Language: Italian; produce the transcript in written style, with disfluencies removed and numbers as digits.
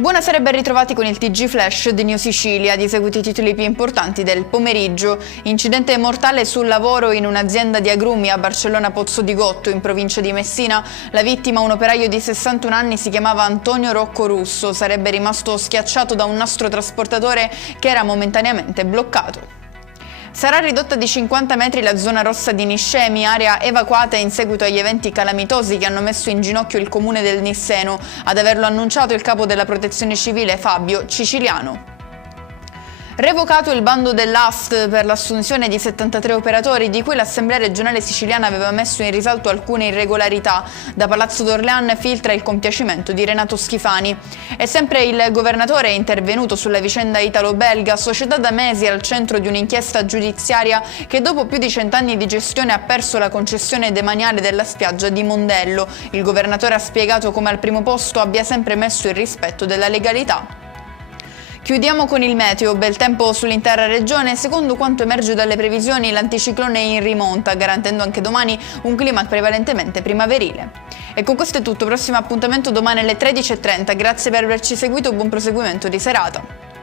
Buonasera e ben ritrovati con il TG Flash di New Sicilia, di seguito i titoli più importanti del pomeriggio. Incidente mortale sul lavoro in un'azienda di agrumi a Barcellona Pozzo di Gotto, in provincia di Messina. La vittima, un operaio di 61 anni, si chiamava Antonio Rocco Russo. Sarebbe rimasto schiacciato da un nastro trasportatore che era momentaneamente bloccato. Sarà ridotta di 50 metri la zona rossa di Niscemi, area evacuata in seguito agli eventi calamitosi che hanno messo in ginocchio il comune del Nisseno. Ad averlo annunciato il capo della Protezione Civile Fabio Ciciliano. Revocato il bando dell'AST per l'assunzione di 73 operatori, di cui l'Assemblea regionale siciliana aveva messo in risalto alcune irregolarità. Da Palazzo d'Orléans filtra il compiacimento di Renato Schifani. E sempre il governatore è intervenuto sulla vicenda italo-belga, società da mesi al centro di un'inchiesta giudiziaria che dopo più di 100 anni di gestione ha perso la concessione demaniale della spiaggia di Mondello. Il governatore ha spiegato come al primo posto abbia sempre messo il rispetto della legalità. Chiudiamo con il meteo, bel tempo sull'intera regione. Secondo quanto emerge dalle previsioni, l'anticiclone è in rimonta, garantendo anche domani un clima prevalentemente primaverile. E con questo è tutto, prossimo appuntamento domani alle 13:30. Grazie per averci seguito, buon proseguimento di serata.